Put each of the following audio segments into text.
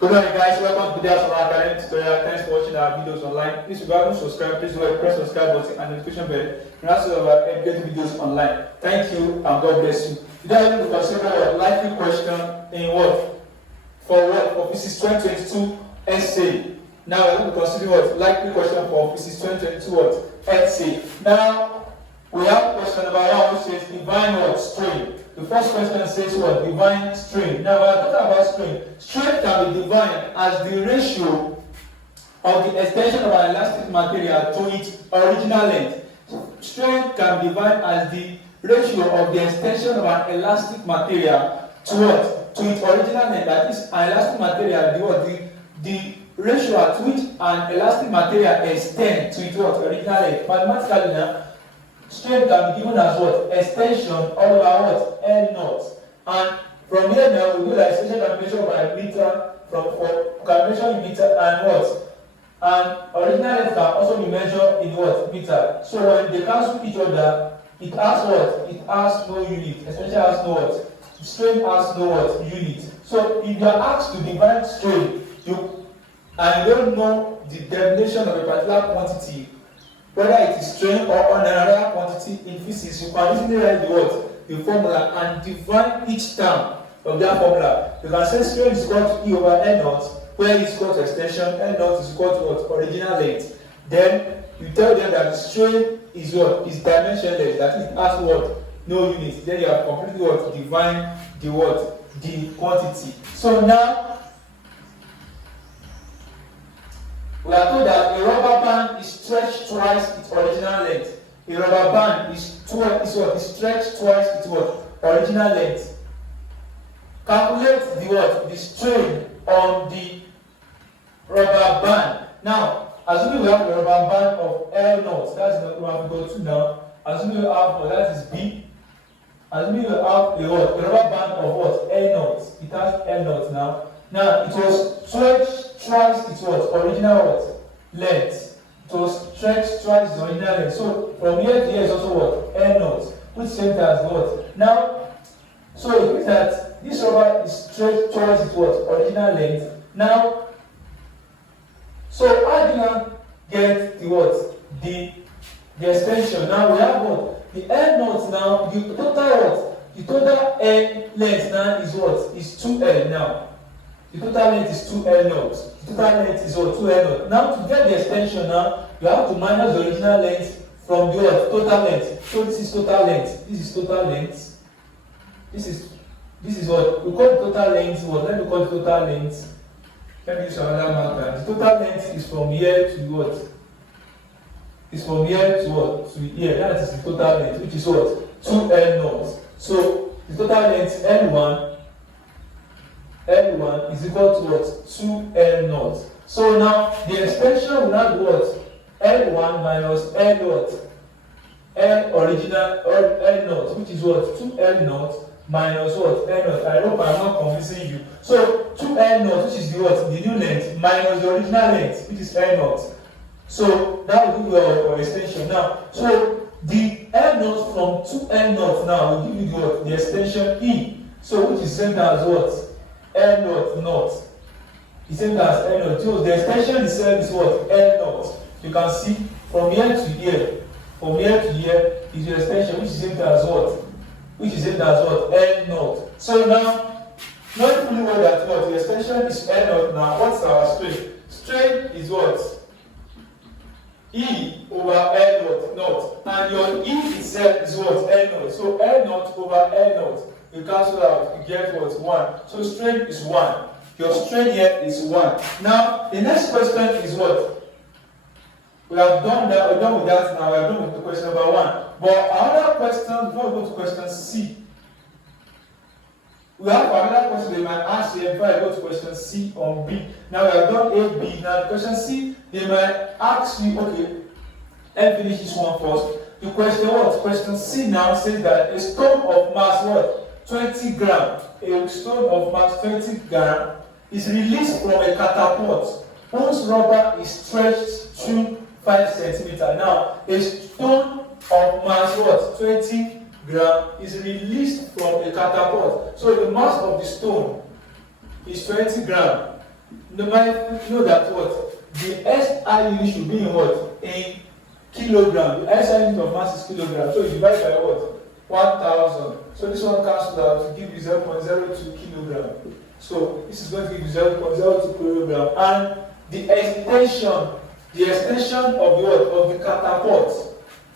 Good morning, guys. Welcome to today's academic tutorial. Thanks for watching our videos online. Please, if you haven't subscribed, please press the subscribe button and notification bell. And also our educative videos online. Thank you and God bless you. Today, we will consider a likely question in what? For physics 2022 essay. Now, we're going to consider what? Likely question for physics 2022 what? Essay. Now, we have question number 1 which says divine what? Strain. The first question says what? Divine strain. Now, we're talking about strain. Strain can be defined as the ratio of the extension of an elastic material to its original length. Strain can be defined as the ratio of the extension of an elastic material to what? To its original length. That is, an elastic material, the ratio at which an elastic material extends to its what? Original length. Mathematically now, strain can be given as what? Extension all over what? L naught. And from here now, we do the extension can be measured by meter, can measure in meter and what? And original length can also be measured in what? Meter. So when they cancel each other, it has what? It has no unit. Especially has no what? Strain has no what? Unit. So if you are asked to define strain, and you don't know the definition of a particular quantity, whether it is strain or on another quantity in physics, you can easily write the what? The formula and define each term of that formula. You can say strain is equal to E over N naught, where E is equal to extension, N naught is equal to what? Original length. Then you tell them that the strain is what? Is dimensionless, that it has what? No unit. Then you have completely what? Define the what? The quantity. So now we are told that a rubber band is stretched twice its original length. A rubber band is stretched twice its what? Original length. Calculate the what? The strain on the rubber band. Now, assuming we have a rubber band of L naught, that's what we have to go to now. Assuming we have that is B. Assuming we have a rubber band of what? L naught. It has L naught now. Now it was stretched twice its what? Original what? Length. It was stretched twice its original length. So from here to here is also what? L naught, which same as what? Now, so it means that this rubber is stretched twice its what? Original length. Now, so how do you get the what? The extension. Now we have what? The L naught now, the total what? The total L length now is what? Is 2L now. The total length is 2L naught. The total length is what? 2L naught. Now to get the extension now, you have to minus the original length from the what? Total length. So this is total length. This is total length. This is what? We call the total length what? Let me call the total length. Let me use another marker. The total length is from here to what? Is from here to what? To here. That is the total length, which is what? 2L naught. So the total length L1 is equal to what? 2L naught. So now the extension will now be what? L1 minus L what? L original or L naught, which is what? 2L naught minus what? L naught. I hope I'm not confusing you. So 2L naught, which is the what? The new length minus the original length, which is L naught. So that will give you our extension now. So the L naught from 2L naught now will give you the what? The extension E. So which is same as what? L naught naught. The same as L naught. So the extension itself is what? L naught. You can see from here to here. From here to here is the extension, which is same as what? Which is same as what? L naught. So now, not fully well that what? The extension is L naught now. What's our strain? Strain is what? E over L naught. And your E itself is what? L naught. So L naught over L naught. You cancel out, you get what? 1. So strain is 1. Your strain here is 1. Now, the next question is what? We have done that, we're done with that now, we're done with the question number 1. But another question, before we go to question C, we have another question they might ask you before I go to question C on B. Now we have done A, B. Now, question C, they might ask you, okay, let's finish this one first. The question what? Question C now says that a stone of mass what? 20 gram, a stone of mass 20 gram is released from a catapult whose rubber is stretched to 5 centimeters. Now, a stone of mass what? 20 gram is released from a catapult. So the mass of the stone is 20 gram Normally, you know that what? The SI unit should be in what? In kilogram. The SI unit of mass is kilogram. So you divide by what? 1000. So this one cancels out to give you 0.02 kilogram. So this is going to give you 0.02 kilogram. And the extension of the what? Of the catapult.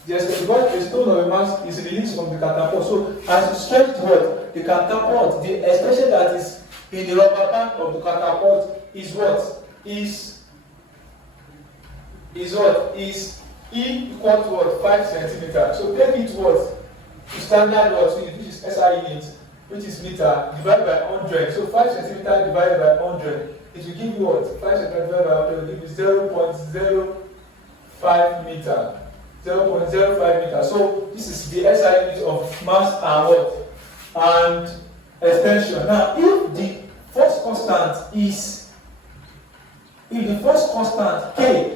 Because the stone of a mass is released from the catapult. So as you stretch what? The catapult, the extension that is in the rubber band of the catapult is what? Is E equal to what? 5 centimeters. So take it what? To standard what? Which is SI unit, which is meter, divided by 100. So 5 centimeters divided by 100. It will give you what? 5 centimeters divided by 100 will give you 0.05 meter. 0.05 meters. So this is the SI unit of mass and what? And extension. Now, if the first constant is, K,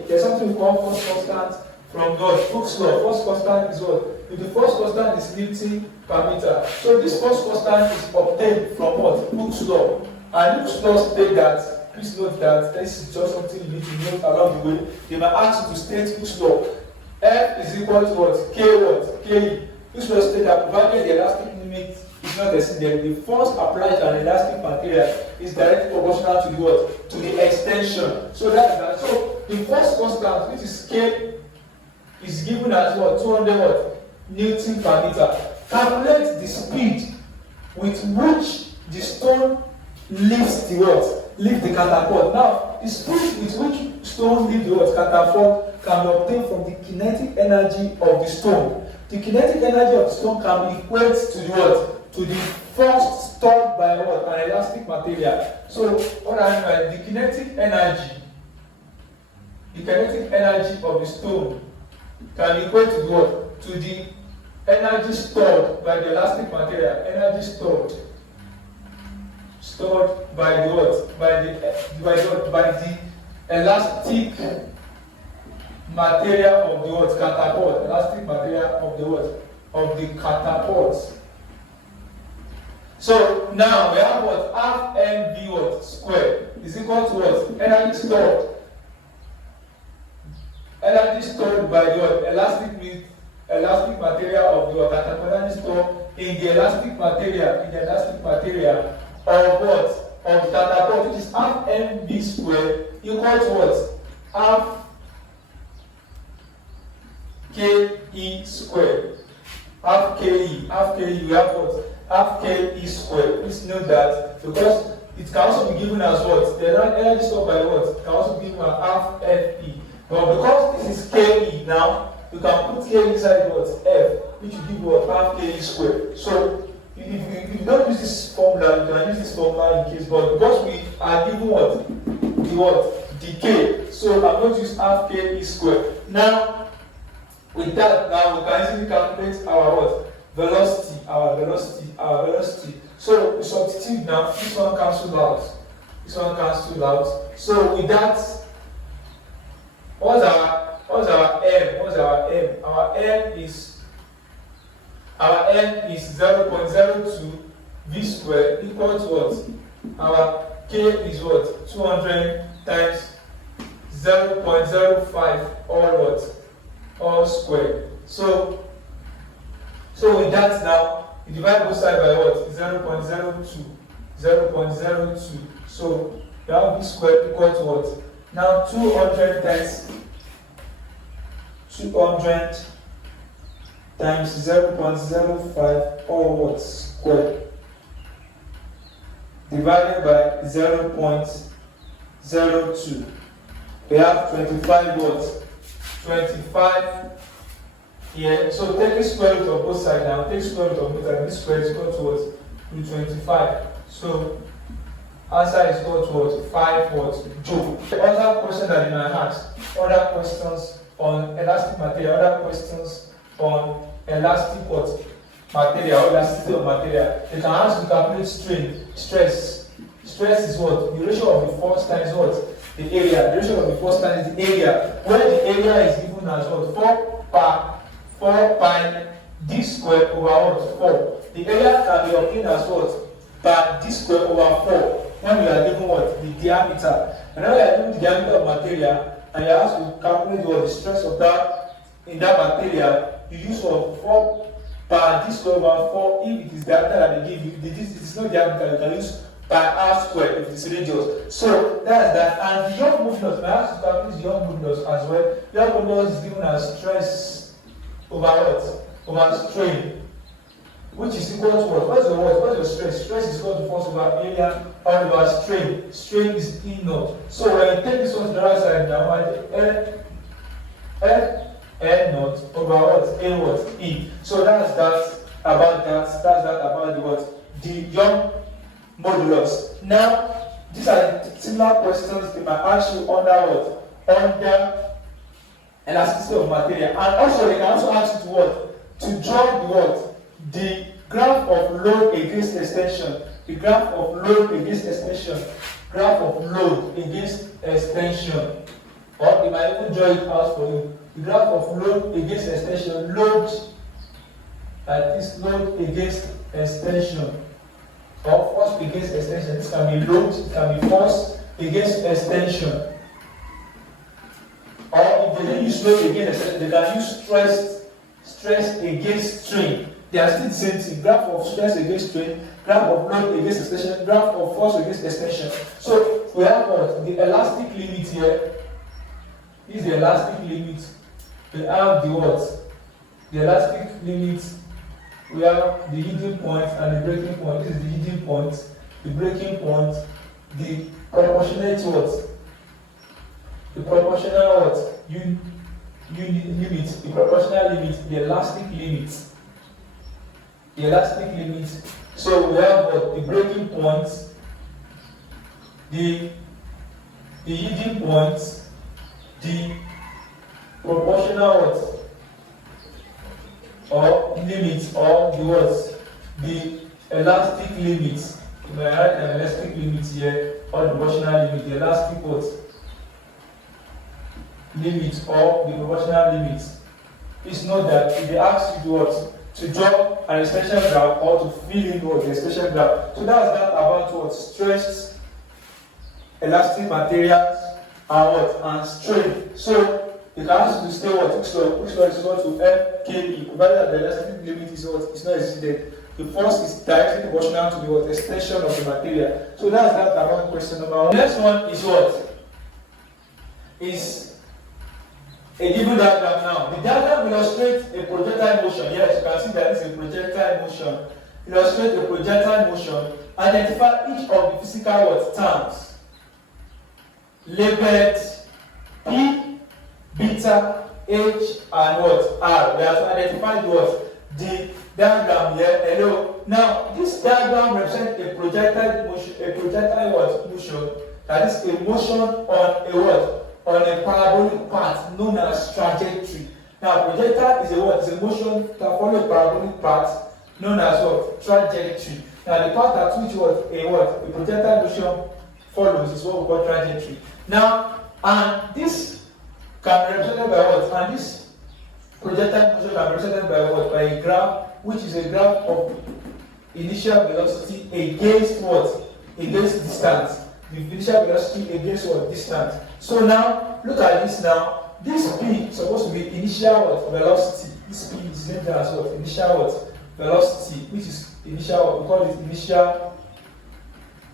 there's something we call first constant from God. Hooke's law. First constant is what? If the first constant is Newton per meter. So this first constant is obtained from what? Hooke's law. And Hooke's law states that, please note that this is just something you need to note along the way. They might ask you to state Hooke's law. F is equal to what? K what? K. Which will state that provided the elastic limit is not exceeded, the force applied to an elastic material is directly proportional to the what? To the extension. So that is that. So the first constant, which is K, is given as what? 200 what? Newton per meter. Calculate the speed with which the stone lifts the what? Lift the catapult. Now, the speed with which stone leaves the what? Catapult can be obtained from the kinetic energy of the stone. The kinetic energy of the stone can be equated to the what? To the force stored by what? An elastic material. So what I mean by the kinetic energy of the stone can be equated to the what? To the energy stored by the elastic material. Energy stored by the what? By the elastic material of the what? Catapult. Elastic material of the what? Of the catapult. So now we have what? Half mv what? Square is equal to what? Energy stored by the what? Elastic material of the what? Catapult. Energy stored in the elastic material of what? Of the catapult, which is half mv square equal to what? Half ke square. Half ke, we have what? Half ke square. Please note that because it can also be given as what? The energy stored by what? It can also be given as half fe. But because this is ke now, you can put ke inside what? F, which will give what? Half ke square. So if you don't use this formula, you can use this formula in case, but because we are given what? The what? The k. So I'm going to use half ke square. Now, with that, now we can easily calculate our what? Velocity. So we substitute now. This one cancels out. So with that, what's our m? Our m is 0.02 v square equal to what? Our k is what? 200 times 0.05 all what? All square. So with that now, you divide both sides by what? 0.02. So you have v square equal to what? Now 200 times 0.05 all what? Square. Divided by 0.02. We have 25 what? 25 here. So take the square root of both sides now. Take square root of both sides. This square is equal to what? Root 25. So answer is equal to what? 5 what? Joule. Other question that you might ask. Other questions on elastic material. Other questions on elastic what? Material. Elasticity of material. They can ask to calculate strain. Stress. Stress is what? The ratio of the force times what? The area. The ratio of the force times the area. Where the area is given as what? 4 pi d squared over what? 4. The area can be obtained as what? By d squared over 4. when we are given what? The diameter. Whenever you are given the diameter of material and you are asked to calculate what the stress of that in that material, you use what? 4 per d square over 4 if it is diameter that they give you. If it is not diameter, you can use by r squared if it is radius. So that's that. And the Young modulus, I have to calculate the Young modulus as well. Young modulus is given as stress over what? Over strain, which is equal to what? What's your stress? Stress is equal to force over area all over strain. Strain is E naught. So when you take this one to the right side now, N naught over what? A what? E. So that's that about that. That's that about the what? The Young modulus. Now, these are similar questions they might ask you under what? Under elasticity of material. And also they can also ask you to what? To draw the what? The graph of load against extension. The graph of load against extension. Graph of load against extension. Or they might even draw it out for you. The graph of load against extension. Load, that is load against extension. Or force against extension. This can be load, it can be force against extension. Or if they don't use load against extension, they can use stress against strain. They are still the same thing. Graph of stress against strain, graph of load against extension, graph of force against extension. So we have what? The elastic limit here. This is the elastic limit. We have the what? The elastic limit. We have the leading point and the breaking point. This is the leading point, the breaking point, the proportionate what? The proportional what? Limit, the proportional limit, the elastic limit. The elastic limit. So we have what? The breaking point, the leading point, the proportional what? Or limit, or the what? The elastic limit. We write an elastic limit here, or the proportional limit, the elastic what? Limit or the proportional limit. It's not that if they ask you to what? To draw an extension graph or to fill in what? The extension graph. So that's that about what? Stressed elastic materials and what? And strain. So you can ask you to stay what? Which law is equal to FKE, provided that the elastic limit is what? It's not exceeded. The force is directly proportional to the what? Extension of the material. So that's that about question number 1. The next one is what? Is a given diagram now. The diagram illustrates a projectile motion. Yes, you can see that it's a projectile motion. Illustrate a projectile motion. Identify each of the physical what? Terms labeled P, beta, H, and what? R. We have to identify what? The diagram here. Hello. Now, this diagram represents a projectile motion. A projectile what? Motion. That is a motion on a what? On a parabolic path known as trajectory. Now, projectile is a what? It's a motion that follows a parabolic path known as what? Trajectory. Now, the path at which what? A projectile motion follows is what we call trajectory. Now, and this can be represented by what? And this projectile motion can be represented by what? By a graph, which is a graph of initial velocity against what? Against distance. The initial velocity against what? Distance. So now, look at this now. This P is supposed to be initial what? Velocity. This P is named as what? Initial what? Velocity, which is initial, we call it initial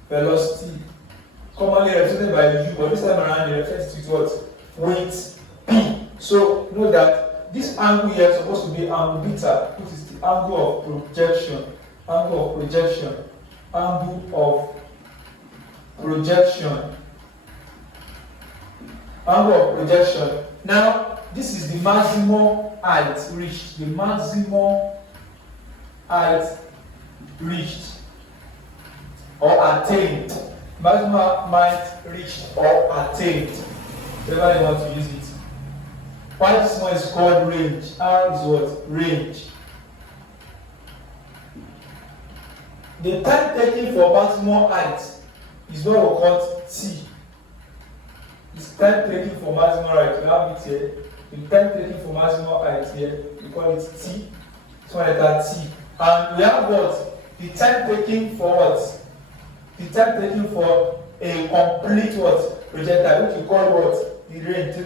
velocity. Commonly represented by U, but this time around they refer to it what? With P. So know that this angle here is supposed to be angle beta, which is the angle of projection. Angle of projection. Angle of projection. Angle of projection. Now, this is the maximum height reached. The maximum height reached or attained. Maximum height reached or attained. Whatever you want to use it. Why this one is called range? R is what? Range. The time taken for maximum height is what we call T. It's time taken for maximum height. We have it here. The time taken for maximum height here, we call it T. So letter T. And we have what? The time taken for what? the time taken for a complete what? Projectile, which we call what? The range.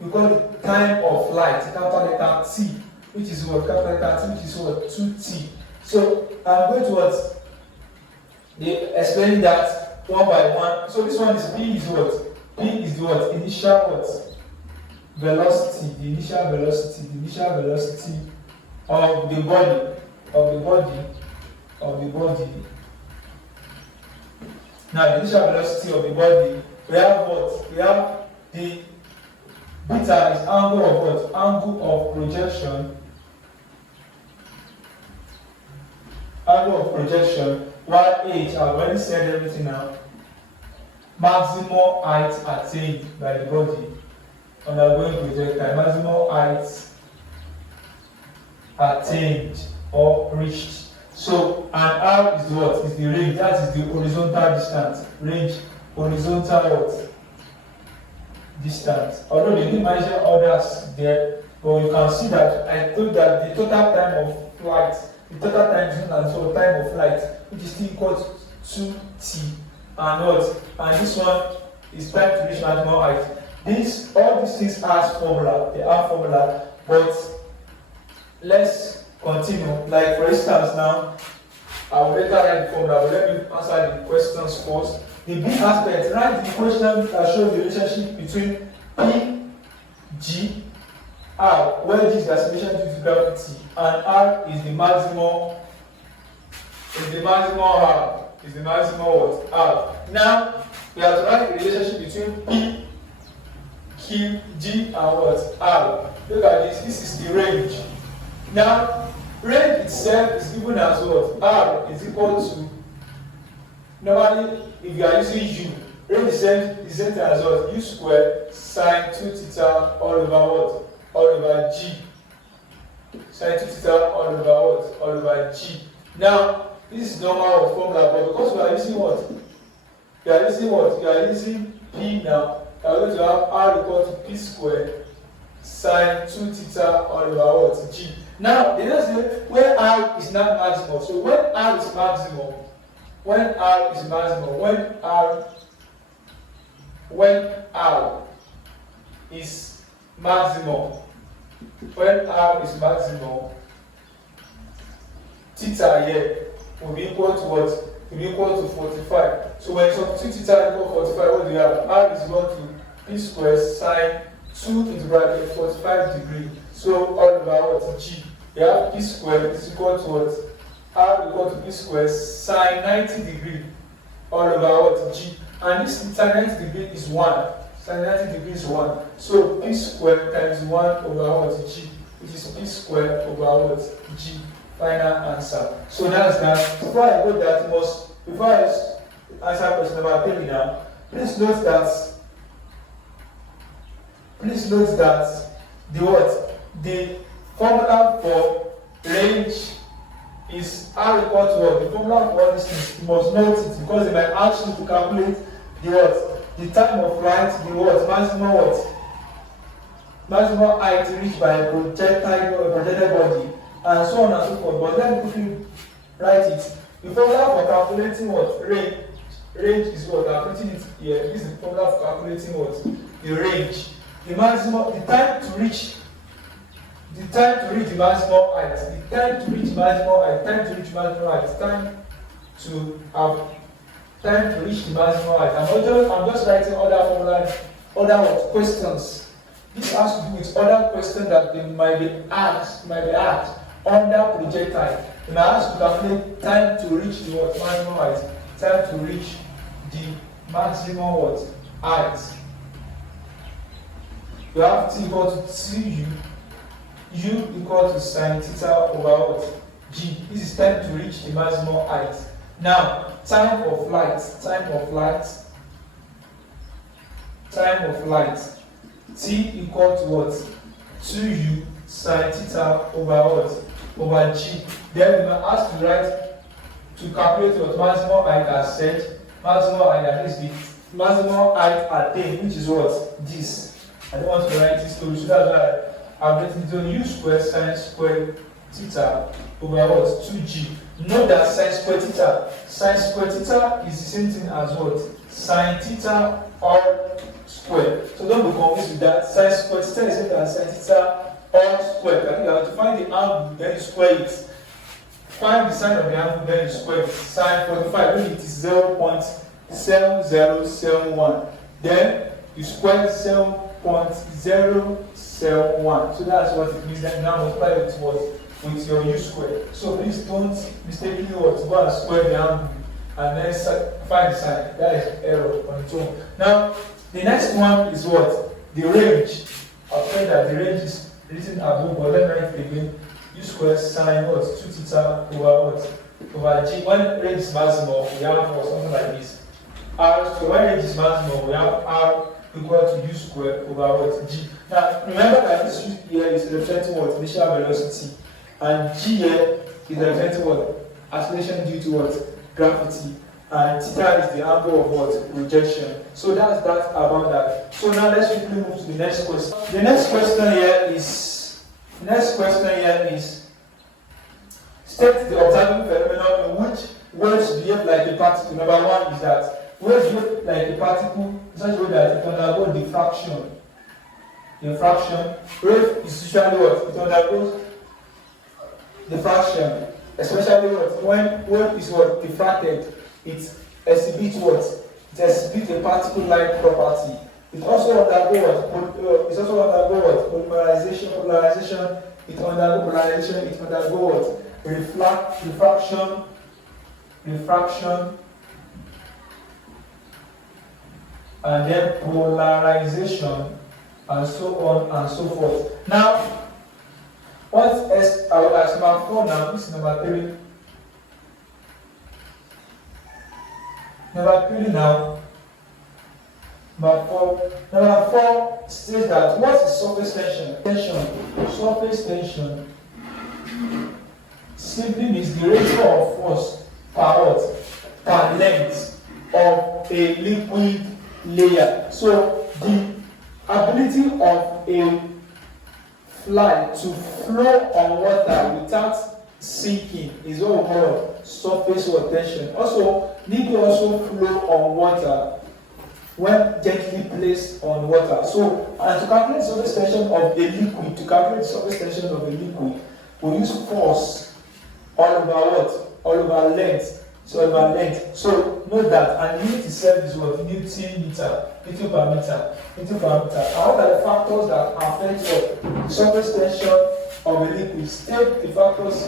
We call it time of flight, capital letter T, which is what? Capital letter T, which is what? 2T. So I'm going to what? Explain that one by one. So this one is P is what? P is the what? Initial what? Velocity, the initial velocity of the body. Now the initial velocity of the body, we have what? We have the beta is angle of what? Angle of projection. Angle of projection. While H, I've already said everything now. Maximum height attained by the body undergoing projectile. Maximum height attained or reached. So an R is what? Is the range. That is the horizontal distance. Range, horizontal what? Distance. Although they didn't mention others there, but you can see that I told that the total time of flight, the total time and so time of flight, which is still equal to 2t, and what? And this one is time to reach maximum height. All these things has formula. They have formula, but let's continue. Like for instance, now I will later write the formula, but let me answer the questions first. The B aspect, write the question that shows the relationship between P, G, R, where G is the acceleration due to gravity, and R is the maximum. R. Is the maximum what? R. Now we have to write the relationship between P, Q, G, and what? R. Look at this. This is the range. Now, range itself is given as what? R is equal to. Normally, if you are using U, range is same as what? U squared sine 2 theta all over what? All over G. Sine 2 theta all over what? All over G. Now, this is normal formula, but because we are using what? You are using P now. You are going to have R equal to P squared sine 2 theta all over what? G. Now, they don't say when R is not maximum. So when R is maximum, when R is maximum, when R is maximum, theta here will be equal to what? Will be equal to 45. So when substitute theta equal to 45, what do you have? R is equal to P squared sine 2 into bracket 45 degree. So all over what? G. You have P squared is equal to what? R equal to P squared sine 90 degree all over what? G. And this sine 90 degree is 1. Sine 90 degree is 1. So P squared times 1 over what? G. Which is P squared over what? G. Final answer. So that's that. Before I go that, before I answer question number 3 now, please note that the formula for range is R equal to what? The formula for all these things, you must note it because they might ask you to calculate the time of flight, maximum height reached by a projected body, and so on and so forth. But let me quickly write it. The formula for calculating what? Range is what? I'm putting it here. This is the formula for calculating what? The range. The time to reach the maximum height, time to reach the maximum height. I'm just writing other formula, other questions. This has to do with other questions that they might be asked under projectile. They might ask to calculate time to reach the maximum height, time to reach the maximum height. You have T equal to 2U, U equal to sine theta over what? G. This is time to reach the maximum height. Now, time of flight. T equal to what? 2U sine theta over what? Over G. Then we are asked to calculate what maximum height as said. Maximum height, that is the maximum height attained, which is what? This. I don't want to write this story, so that's why I've written it on U squared sine squared theta over what? 2g. Note that sine square theta is the same thing as what? Sine theta all square. So don't be confused with that. Sine square theta is the same as sine theta all square. You have to find the angle, then you square it. Find the sine of the angle, then you square it. Sine 45, when it is 0.7071. Then you square 0.071. So that's what it means. Then now multiply it with what? With your u square. So please don't mistakenly what? Go and square the angle and then find the sine. That is error on its own. Now, the next one is what? The range. I've said that the range is written above, but let me write it again. U square sine what? 2 theta over what? Over g. When range is maximum, we have for something like this. R. So when range is maximum, we have R equal to u square over what? G. Now, remember that this u here is representing what? Initial velocity. And g here is representing what? Acceleration due to what? Gravity. And theta is the angle of what? Projection. So that's that about that. So now let's quickly move to the next question. The next question here is state the observing phenomenon in which waves behave like a particle. Number one is that waves behave like a particle in such a way that it undergoes diffraction. Wave is usually what? It undergoes diffraction, especially what? When wave is what? Diffracted, it exhibits what? It exhibits a particle-like property. It also undergoes what? Polarization. It undergoes what? Refraction, and then polarization, and so on and so forth. Now, what is as number 4 now? This is number 3. Number 3 now. Number 4 says that what is surface tension? Surface tension simply means the ratio of force per length of a liquid layer. So the ability of a fly to flow on water without sinking is what we call surface tension. Also, liquid also flow on water when gently placed on water. So, and to calculate surface tension of a liquid, we use force all over what? All over length. So note that, and unit itself is what? Newton per meter. And what are the factors that affect what? The surface tension of a liquid? State 2 factors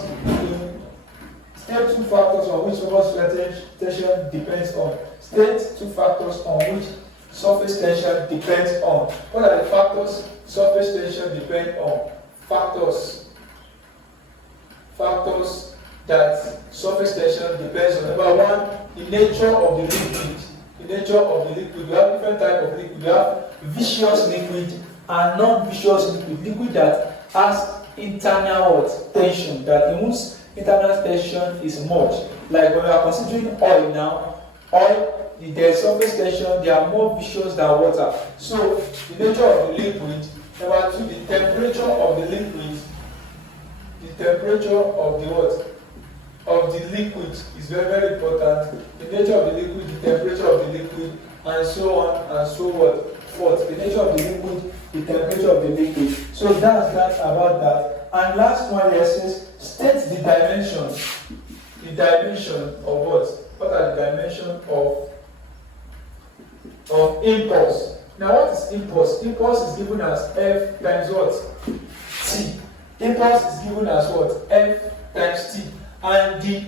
on which surface tension depends on. State 2 factors on which surface tension depends on. What are the factors surface tension depends on? Factors that surface tension depends on. Number 1, the nature of the liquid. We have different types of liquid. We have viscous liquid and non-viscous liquid. Liquid that has internal tension, that in whose internal tension is much. Like when we are considering oil now, the surface tension, they are more viscous than water. So the nature of the liquid. Number 2, the temperature of the liquid. The temperature of the of the liquid is very, very important. The nature of the liquid, the temperature of the liquid, and so on and so forth. The nature of the liquid, the temperature of the liquid. So that's about that. And last one here says, state the dimension. The dimension of what? What are the dimensions of impulse? Now, what is impulse? Impulse is given as F times what? T. Impulse is given as what? F times T. And the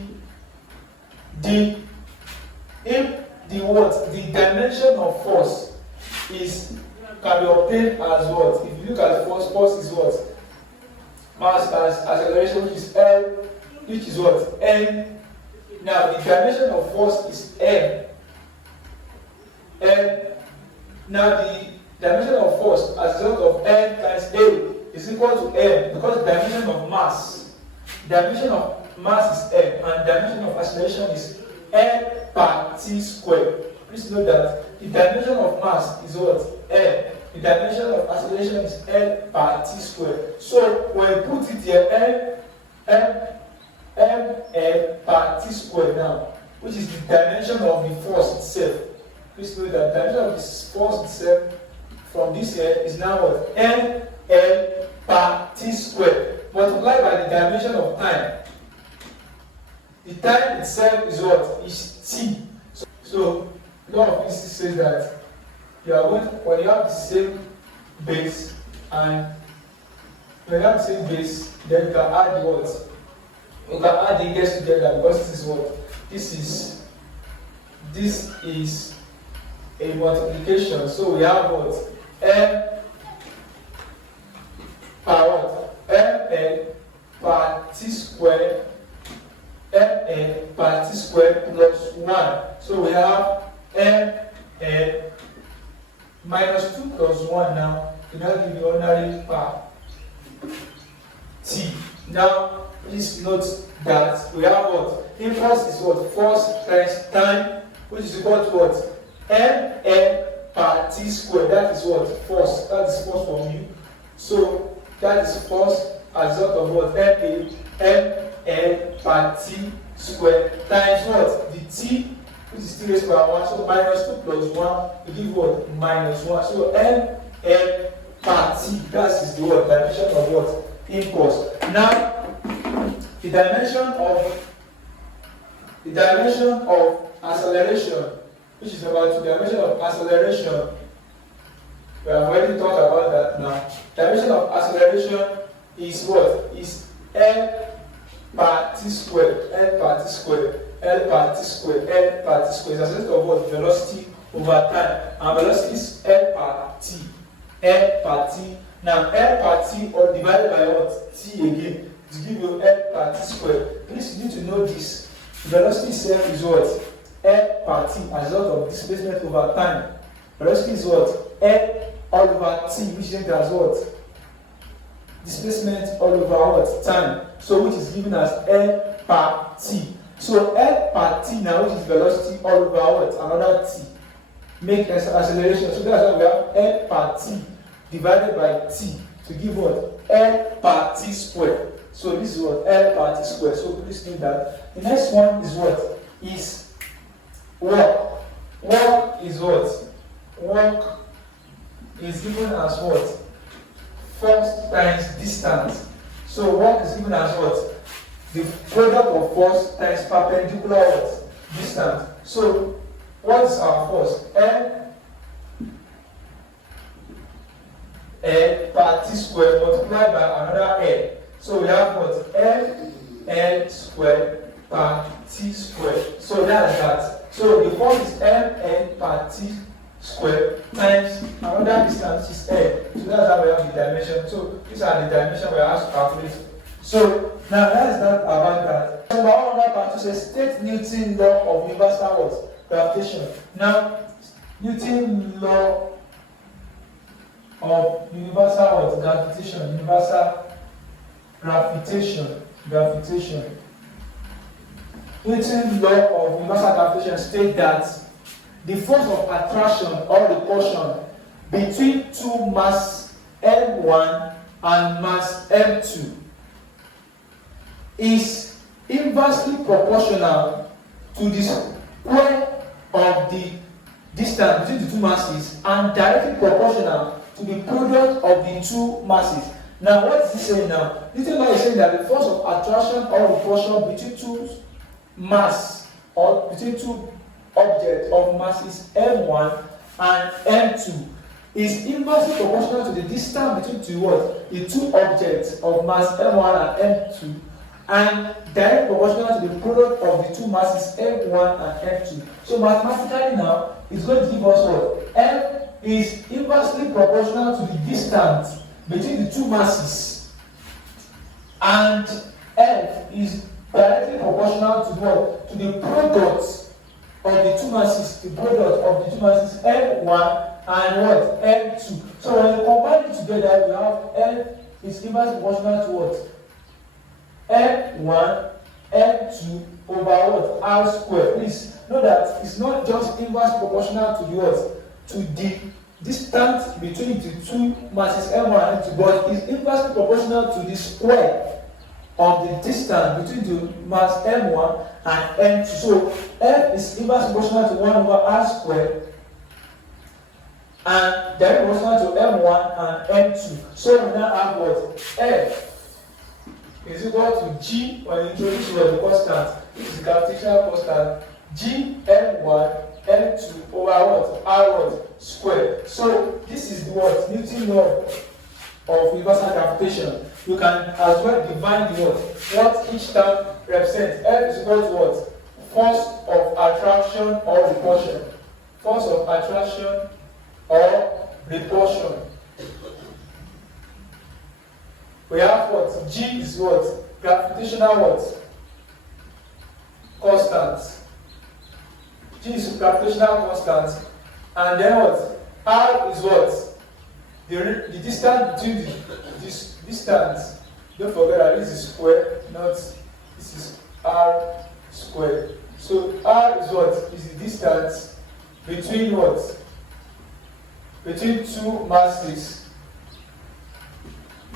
dimension of force can be obtained as what? If you look at force is what? Mass times acceleration, which is L, which is what? N. Now the dimension of force is M. Now the dimension of force as a result of N times A is equal to M, because the dimension of mass is M, and dimension of acceleration is M per T square. Please note that the dimension of mass is what? M. The dimension of acceleration is L per T square. So when we put it here, M ml per t square now, which is the dimension of the force itself. Please note that the dimension of this force itself from this here is now what? ml per t square multiplied by the dimension of time. The time itself is what? Is t. So law of physics says that you are going, when you have the same base, and when you have the same base, then you can add the what? You can add the index together, because this is what? This is a multiplication. So we have what? M per what? ml per t square, ml per t square plus 1. So we have ml minus 2 plus 1 now. You now give the ordinary per t. Now, please note that we have what? Impulse is what? Force times time, which is equal to what? ml per t square. That is what? Force. That is force from you. So, that is force as a result of what? ml per t square times what? The t, which is t raised to power 1. So, minus 2 plus 1 will give what? Minus 1. So, ml per t. That is the what? Dimension of what? Impulse. Now, the dimension of acceleration, which is about the dimension of acceleration. We have already talked about that now. Dimension of acceleration is what? Is L per t squared. L per t squared. L per t squared. L per t squared. It's a set of what? Velocity over time. And velocity is L per t. L per t. Now L per t or divided by what? T again to give you L per t squared. Please you need to know this. Velocity itself is what? L per t as a result of displacement over time. Velocity is what? L all over t, which is as what? Displacement all over what? Time. So which is given as L per t. So L per t now, which is velocity all over what? Another t. Make acceleration. So that's why we have L per t divided by t to give what? L per t squared. So this is what? L per t squared. So please know that. The next one is what? Is work. Work is what? Work is given as what? Force times distance. So work is given as what? The product of force times perpendicular what? Distance. So what is our force? L per t squared multiplied by another L. So we have what? L squared per t squared. So that's that. So the force is L per t squared times another distance is L. So that's how we have the dimension. So these are the dimensions we have to calculate. So now let's start about that. Number 1 says state Newton's law of universal what? Gravitation. Now Newton's law of universal what? Gravitation. Universal gravitation. Newton's law of universal gravitation states that the force of attraction or repulsion between two mass m1 and mass m2 is inversely proportional to the square of the distance between the two masses and directly proportional to the product of the two masses. Now, what is he saying now? Newton is saying that the force of attraction or repulsion between two mass or between two objects of masses m1 and m2 is inversely proportional to the distance between two what? The two objects of mass m1 and m2 and directly proportional to the product of the two masses m1 and m2. So mathematically now, it's going to give us what? M is inversely proportional to the distance between the two masses, and F is directly proportional to what? To the product of the two masses, the product of the two masses M1 and what? M2. So when you combine it together, we have F is inversely proportional to what? M1, M2 over what? R squared. Please know that it's not just inversely proportional to the what? To the distance between the two masses M1 and M2, but is inversely proportional to the square of the distance between the mass m1 and m2. So F is inversely proportional to 1 over r squared, and directly proportional to m1 and m2. So we now have what? F is equal to G, when you introduce the constant, this is the gravitational constant, G m1 m2 over what? R what? Squared. So this is the what? Newton law of universal gravitation. You can as well divide the what each term represents. F is equal to what? Force of attraction or repulsion. Force of attraction or repulsion. We have what? G is what? Gravitational what? Constant. G is gravitational constant. And then what? R is what? The distance between this distance. Don't forget that this is square, not this is R squared. So R is what? Is the distance between what? Between two masses.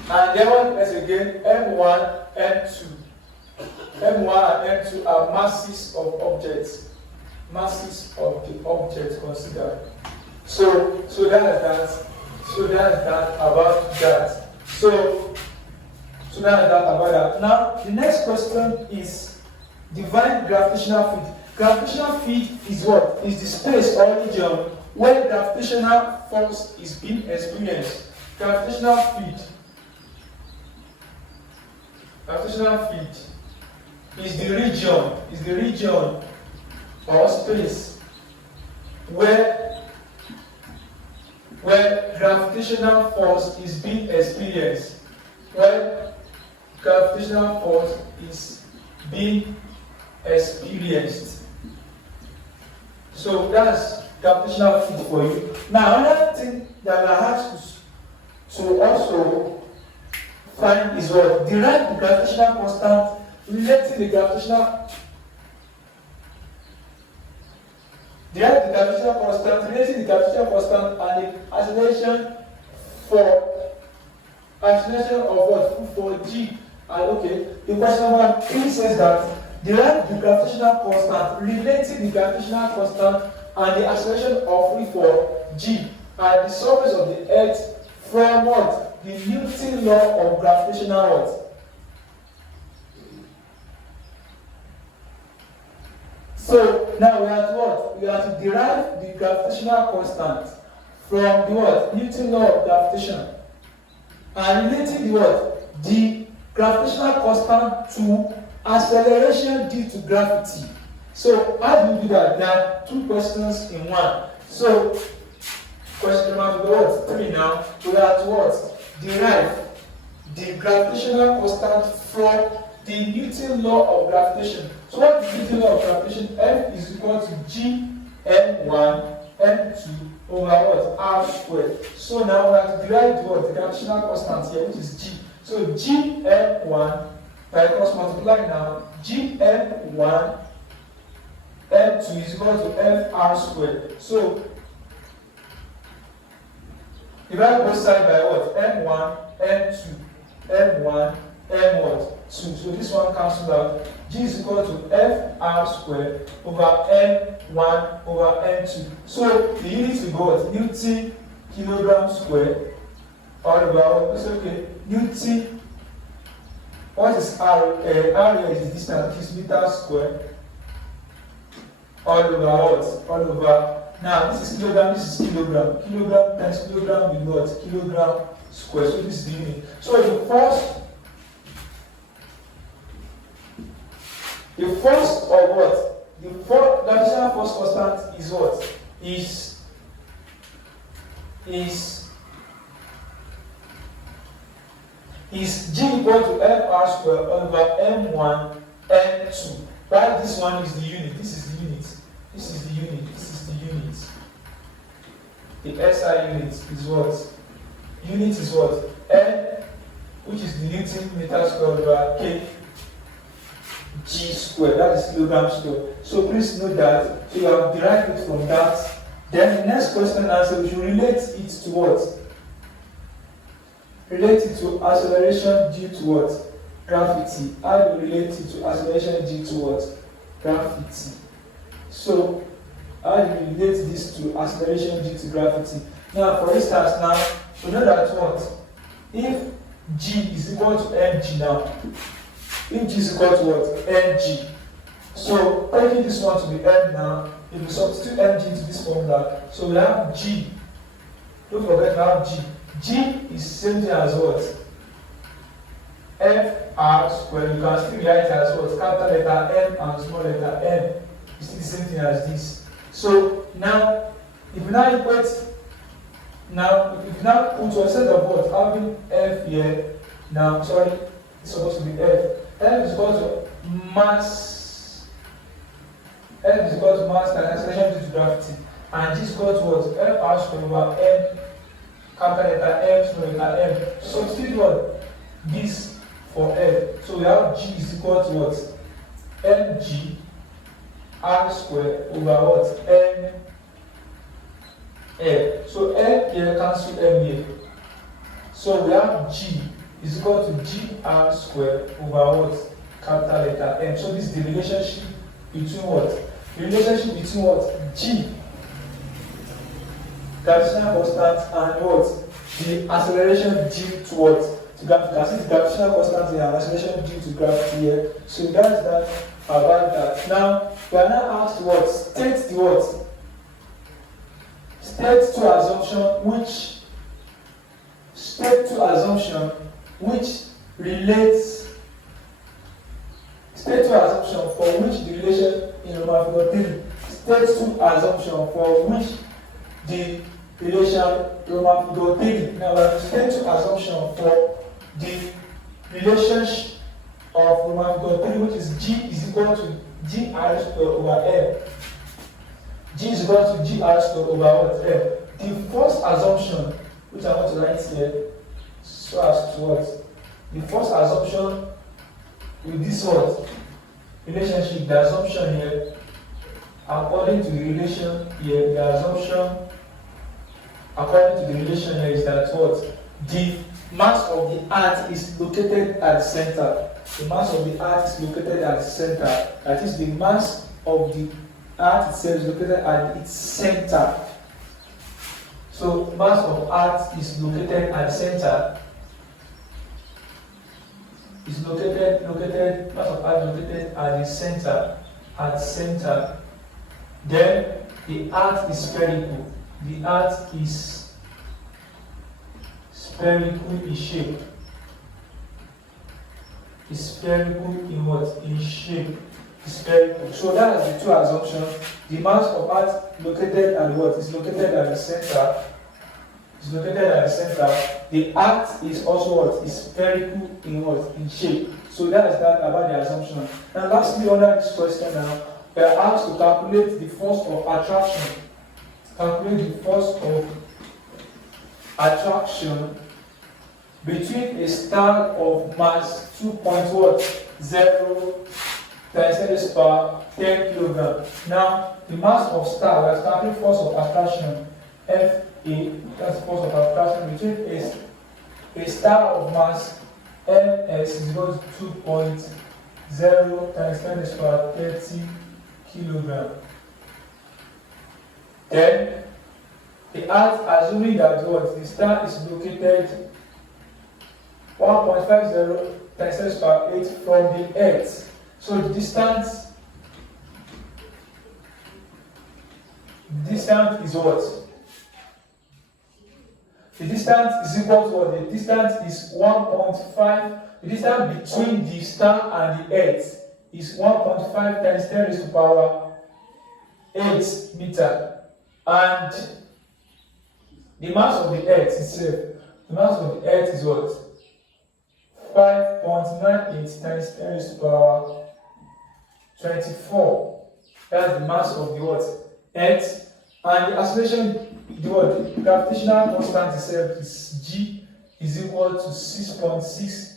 And then what is again? M1, M2. M1 and M2 are masses of objects. Masses of the object considered. So that's that about that. So that's that about that. Now the next question is define gravitational field. Gravitational field is what? Is the space or region where gravitational force is being experienced. Gravitational field is the region or space where gravitational force is being experienced. Where gravitational force is being experienced. So that's gravitational field for you. Now another thing that I have to also find is what? Derive the gravitational constant relating the gravitational constant and the acceleration of what? For G. And okay, the question number 3 says that derive the gravitational constant relating the gravitational constant and the acceleration of free for G at the surface of the Earth from what? The Newton law of gravitational what? So now we have to what? We have to derive the gravitational constant from the what? Newton law of gravitation. And relating the what? The gravitational constant to acceleration due to gravity. So how do we do that? There are two questions in one. So question number 3 now. We have to what? Derive the gravitational constant from the Newton law of gravitation. So what is the Newton law of gravitation? F is equal to G m1 m2 over what? R squared. So now we have to derive the gravitational constant here, which is G. So G m1 by cross multiply now. G m1 m2 is equal to f r squared. So divide both sides by what? m1 m2 m1 m what? 2. So this one cancels out. G is equal to f r squared over m1 over m2. So the units will go what? Newton kilogram squared all over what? It's okay. Newton. What is r? R is the distance, which is meter squared all over what? All over. Now this is kilogram, this is kilogram. Kilogram times kilogram will what? Kilogram squared. So this is the unit. So the force of what? The gravitational force constant is what? Is G equal to f r squared over m1 m2. Right? This one is the unit. This is the unit. This is the unit. This is the unit. The SI unit is what? Unit is what? N, which is the Newton meter squared over K G squared. That is kilogram squared. So please note that. So you have derived it from that. Then the next question and answer, we should relate it to what? Relate it to acceleration due to what? gravity. How do you relate it to acceleration due to what? Gravity. So, how do you relate this to acceleration due to gravity? Now, for instance, now, we know that what? If G is equal to mg now, if G is equal to what? Mg. So, taking this one to the end now, if we substitute mg into this formula, so we have G. Don't forget we have G. G is same thing as what? Fr squared. You can still write it as what? Capital letter M and small letter m. It's still the same thing as this. So now, if you now equate, if you now put one set of what? Having F here, now, sorry, it's supposed to be F. F is equal to mass. F is equal to mass times acceleration due to gravity. And G is equal to what? Fr squared over M, capital letter M, small letter m. So substitute what? This for F. So we have G is equal to what? Mg r squared over what? M F. So M here cancel M here. So we have G is equal to gr squared over what? Capital letter M. So this is the relationship between what? The relationship between what? G, gravitational constant, and what? The acceleration due to what? To gravity. You can see the gravitational constant here and acceleration due to gravity here. So that's that about that. Now we are now asked what? State the what? State two assumption which relates. State two assumption for which the relation in Roman figure 3. State two assumption for which the relation Roman figure 3. Now we have state two assumption for the relationship of Roman figure 3, which is G is equal to gr squared over M. G is equal to gr squared over what? M. The first assumption, which I want to write here, so as to what? The first assumption with this what? Relationship, the assumption here, according to the relation here, the assumption according to the relation here is that what? The mass of the earth is located at the center. The mass of the earth is located at the center. That is, the mass of the earth itself is located at its center. So, mass of earth is located at the center. Is located, mass of earth located at the center. Then the earth is spherical. The earth is spherical in shape. Is spherical in what? In shape. Is spherical. So that is the two assumptions. The mass of earth located at what? Is located at the center. Is located at the center. The earth is also what? Is spherical in what? In shape. So that is that about the assumption. And lastly, under this question now, we are asked to calculate the force of attraction. Calculate the force of attraction between a star of mass 2.0 times 10 to the power 10 kilogram. Now, the mass of star, we are calculating force of attraction, Fa, that's force of attraction between a star of mass ms is equal to 2.0 times 10 to the power 30 kilogram. Then, the earth, assuming that what? The star is located 1.50 times 10 to the power 8 from the earth. So the distance is what? The distance is equal to what? The distance is 1.5. The distance between the star and the earth is 1.5 times 10 to the power 8 meter. And the mass of the earth itself, the mass of the earth is what? 5.98 times 10 to the power 24. That's the mass of the what? Earth. And the acceleration, the what? The gravitational constant itself is G is equal to 6.6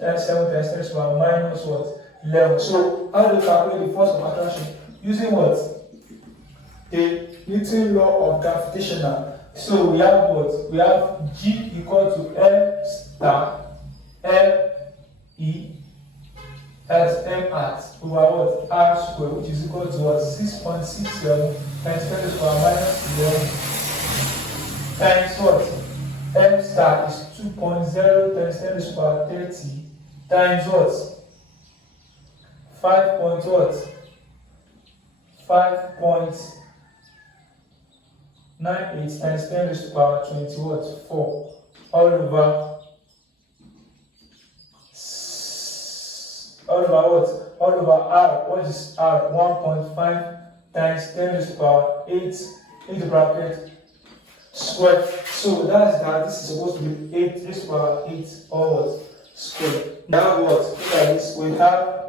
times 7 times 10 to the power minus what? 11. So how do you calculate the force of attraction? Using what? The Newton's law of gravitational. So we have what? We have G equal to M star M E That's m at over what? R squared, which is equal to what? 6.67 times 10 to the power minus 11 times what? M star is 2.0 times 10 to the power 30 times what? 5 point what? 5.98 times 10 to the power 20 what? 4 all over what? All over R. What is R? 1.5 times 10 to the power 8 in the bracket squared. So that's that. This is supposed to be 8 to the power 8 or what? Squared. Now what? Look at this. We have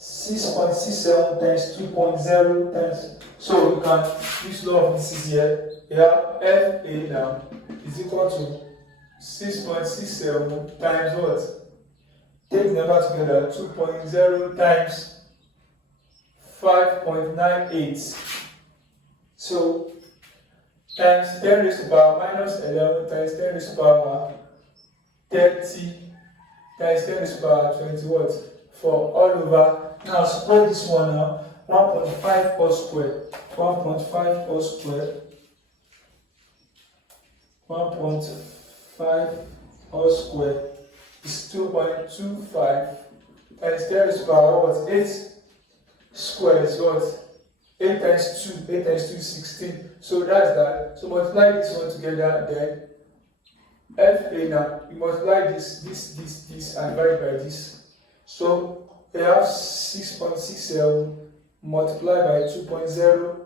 6.67 times 2.0 times. So you can use law of this here. You have FA now is equal to 6.67 times what? Take the number together, 2.0 times 5.98. So, times 10 raised to the power minus 11 times 10 raised to the power 30 times 10 raised to the power 20 what? For all over. Now, square this one now. 1.5 all squared. 1.5 all squared. 1.5 all squared. Is 2.25 times 10 raised to the power what? 8 squared is what? 8 times 2, 8 times 2 is 16. So that's that. So multiply this one together, then FA now, you multiply this, and divide by this. So we have 6.67 multiplied by 2.0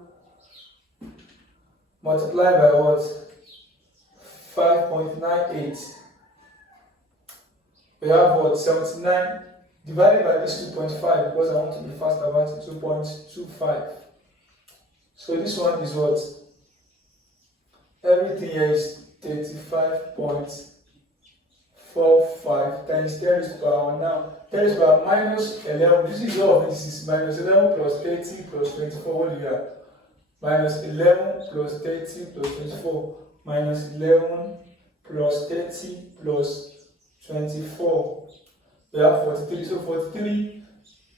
multiplied by what? 5.98. We have what? 79 divided by this 2.5 because I want to be fast about it. 2.25. So this one is what? Everything here is 35.45 times 10 raised to the power now. 10 raised to the power minus 11. This is all of this is minus 11 plus 30 plus 24. What do you have? Minus 11 plus 30 plus 24 minus 11 plus 30 plus 24. We have 43. So 43,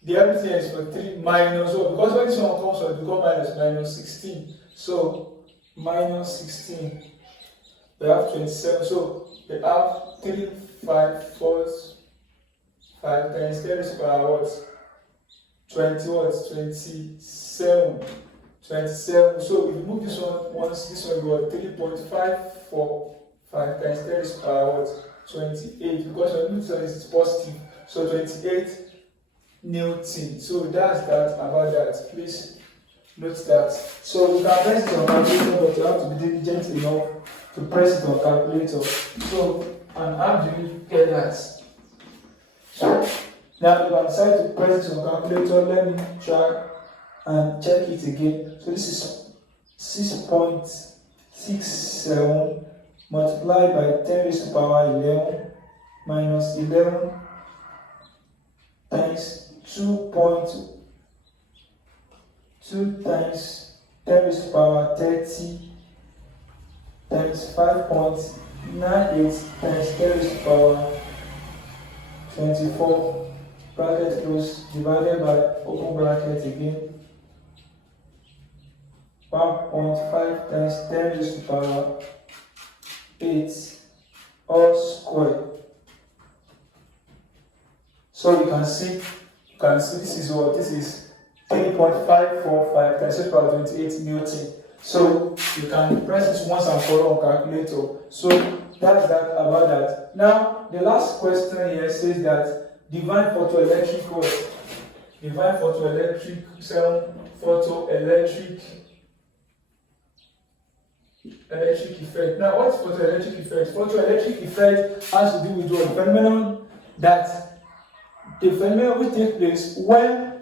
the everything is 43 minus 1. Because when this one comes, it becomes minus 16. So minus 16. We have 27. So we have 3, 5, 4, 5 times 10 raised to the power what? 20 what? 27. 27. So if you move this one once, this one will be 3.545 times 10 raised to the power what? 28. Because your Newton is positive. So 28 Newton. So that's that about that. Please note that. So you can press it on calculator, but you have to be diligent enough to press it on calculator. So, and how do you get that? So now if I decide to press it on calculator, let me try and check it again. So this is 6.67 multiplied by 10 raised to the power 11 minus 11 times 2.2 times 10 raised to the power 30 times 5.98 times 10 raised to the power 24 bracket close divided by open bracket again 1.5 times 10 raised to the power 8 all squared. So you can see this is what? This is 3.545 times 10 to the power 28 Newton. So you can press this once and for all on calculator. So that's that about that. Now the last question here says that divine photoelectric what? Divine photoelectric cell photoelectric effect. Now what's photoelectric effect? Photoelectric effect has to do with what? The phenomenon will take place when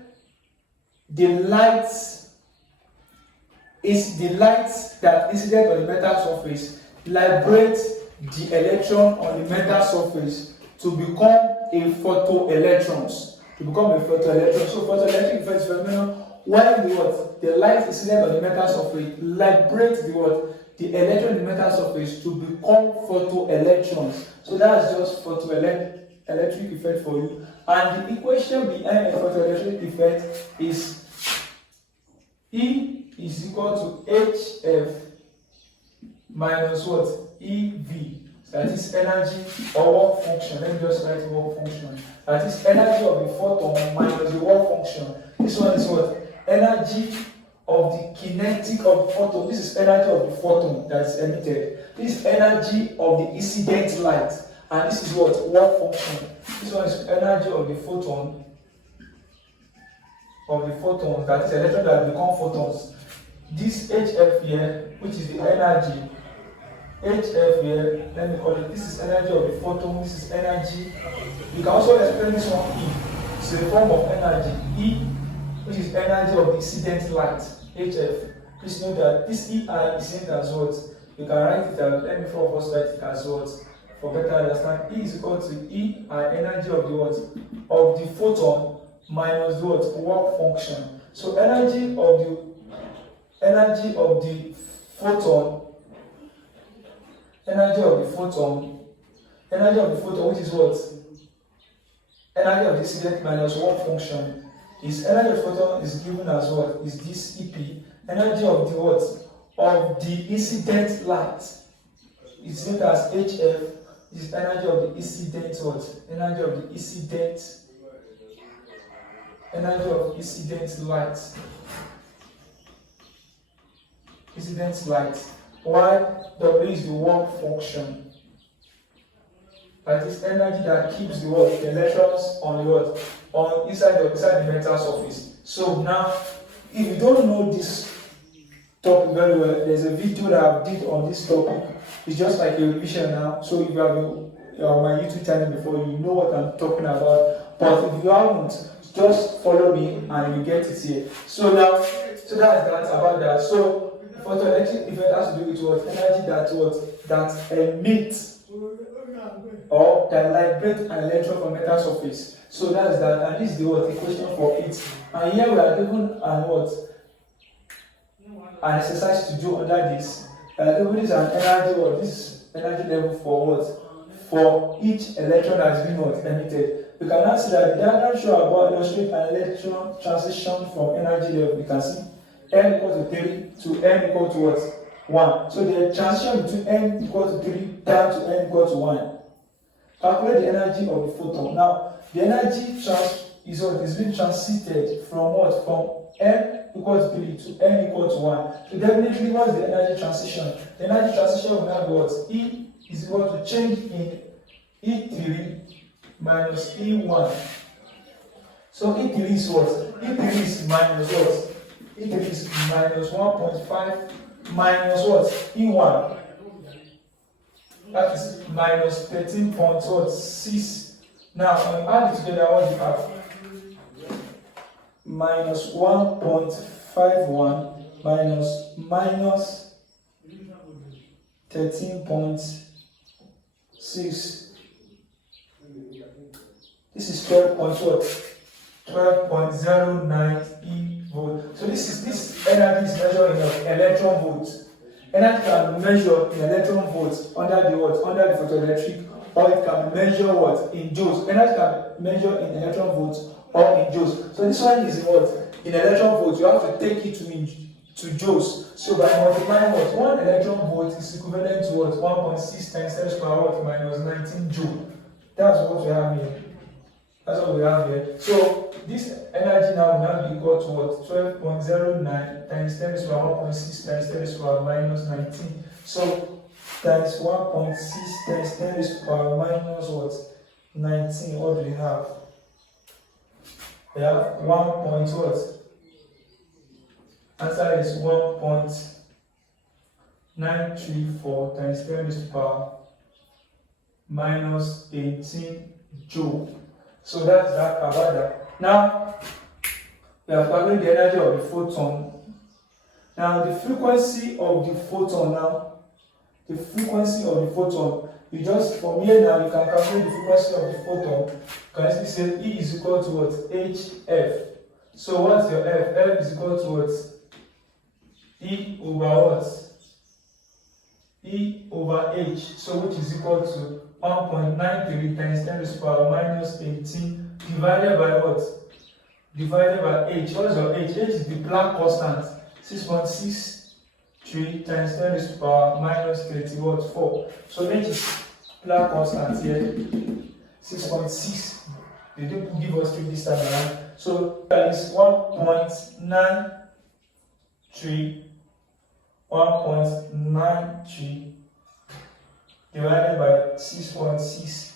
the light that is incident on the metal surface liberates the electron on the metal surface to become a photoelectron. So photoelectric effect is phenomenon when the light is incident on the metal surface liberates the electron on the metal surface to become photoelectrons. So that's just photoelectric photoelectric effect for you, and the equation behind a photoelectric effect is E is equal to HF minus what? EV. That is energy or work function. Let me just write work function. That is energy of the photon minus the work function. This one is what? Energy of the kinetic of the photon. This is energy of the photon that is emitted. This is energy of the incident light. And this is what? Work function. This one is energy of the photon. That is electrons that become photons. This HF here, which is the energy. HF here, let me call it. This is energy of the photon. This is energy. You can also explain this one E. It's a form of energy. E, which is energy of the incident light. HF. Please note that this EI is same as what? You can write it out. Let me first write it as what? For better understand, E is equal to EI, energy of the what? Of the photon minus the what? Work function. So energy of the photon, which is what? Energy of the incident minus work function is energy of photon is given as what? Is this EP. Energy of the what? Of the incident light is given as HF. Is energy of the incident what? Energy of the incident light. Incident light. While W is the work function. That is energy that keeps the what? The electrons on the what? On inside the metal surface. So now, if you don't know this topic very well, there's a video that I did on this topic. It's just like a revision now. So if you have been on my YouTube channel before, you know what I'm talking about. But if you haven't, just follow me and you get it here. So now, that's about that. So photoelectric effect has to do with what? Energy that emits or that liberates an electron from metal surface. So that's that, and this is the what? Equation for it. And here we are given an exercise to do under this. Given this an energy or this energy level for what? For each electron that has been emitted. We can now see that the diagram show about illustrate an electron transition from energy level. We can see n equal to 3 to n equal to what? 1. So the transition between n equal to 3 down to n equal to 1. Calculate the energy of the photon. Now, the energy is being transited from what? From n equal to 3 to n equal to 1. So definitely, what's the energy transition? The energy transition will now be what? E is equal to change in E3 minus E1. So E3 is what? E3 is minus what? E3 is minus 1.5 minus what? E1. That is minus 13.6. Now, when you add it together, what do you have? Minus 1.51 minus 13.6. This is 12.09 E volt. So this energy is measured in electron volts. Energy can be measured in electron volts under the what? Under the photoelectric, or it can be measured what? In joules. Energy can be measured in electron volts or in joules. So this one is in what? In electron volts. You have to take it to joules. So by multiplying what? 1 electron volt is equivalent to what? 1.6 times 10 to the power what? Minus 19 joule. That's what we have here. That's what we have here. So this energy now will now be equal to what? 12.09 times 10 to the power 1.6 times 10 to the power minus 19. So times 1.6 times 10 to the power minus what? 19. What do we have? We have 1 point what? Answer is 1.934 times 10 to the power minus 18 joule. So that's that about that. Now, we have calculated the energy of the photon. Now, the frequency of the photon you just, from here now, you can calculate the frequency of the photon. You can easily say E is equal to what? HF. So what's your F? F is equal to what? E over what? E over H, so which is equal to 1.93 times 10 raised to the power minus 18 divided by what? Divided by H. What is your H? H is the Planck constant, 6.63 times 10 raised to the power minus 34. So H is Planck constant here, 6.6. They didn't give us 3 this time around. So that is 1.93 divided by 6.6.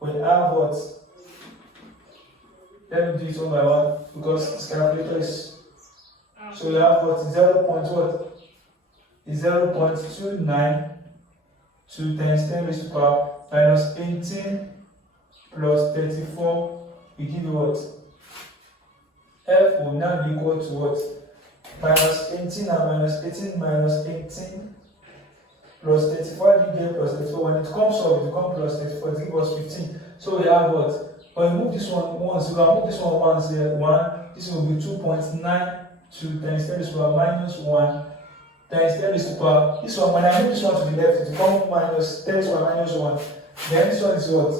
We have what? Let me do it one by one because this calculator is. So we have what? 0.292 times 10 raised to the power minus 18 plus 34. We give you what? F will now be equal to what? Minus 18 and minus 18 minus 18 plus 34 again plus 34. When it comes up, it will come plus 34, it gives us 15. So we have what? When we move this one once, we can move this one once here, 1. This will be 2.92 times 10 raised to the power minus 1 times 10 raised to the power. This one, when I move this one to the left, it will come minus 10 raised to the power minus 1. Then this one is what?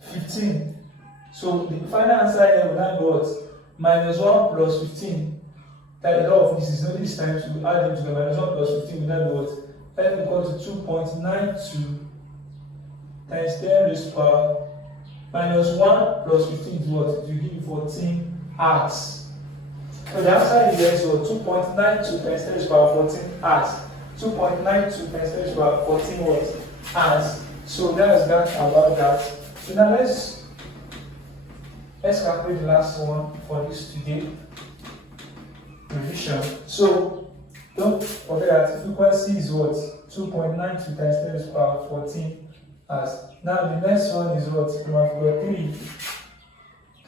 15. So the final answer here will now be what? Minus 1 plus 15. That a lot of this is not this time to add them together. Minus 1 plus 15 will now be what? F equal to 2.92 times 10 raised to the power minus 1 plus 15 is what? It will give you 14 arcs. So the answer is there, so 2.92 times 10 raised to the power 14 arcs. 2.92 times 10 raised to the power 14 what? Arcs. So that is that about that. So now let's calculate the last one for this today. Revision. So don't forget that frequency is what? 2.92 times 10 raised to the power 14 as. Now the next one is what? We have got 3.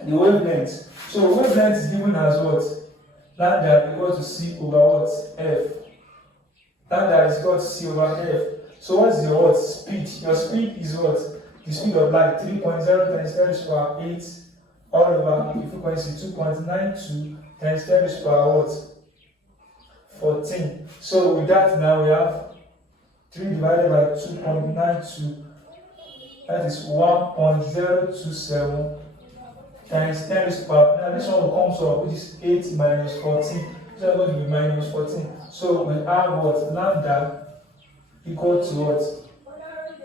The wavelength. So wavelength is given as what? Lambda equal to C over what? F. Lambda is equal to C over F. So what's your what? Speed. Your speed is what? The speed of light 3.0 times 10 raised to the power 8 all over the frequency 2.92 times 10 raised to the power what? 14. So with that now we have 3 divided by 2.92. That is 1.027 times 10 raised to the power. Now this one will come up, which is 8 minus 14. This is going to be minus 14. So we have what? Lambda equal to what?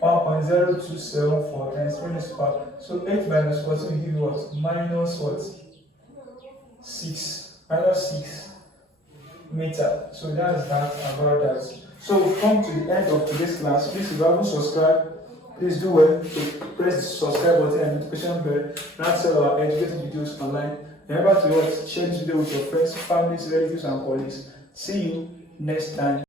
1.0274 times 10 raised to the power. So 8 minus 14 will give you what? Minus what? 6. Minus 6 meter. So that is that about that. So we've come to the end of today's class. Please, if you haven't subscribed, please do well to press the subscribe button and notification bell and answer our educating videos online. Remember to share this video with your friends, families, relatives, and colleagues. See you next time.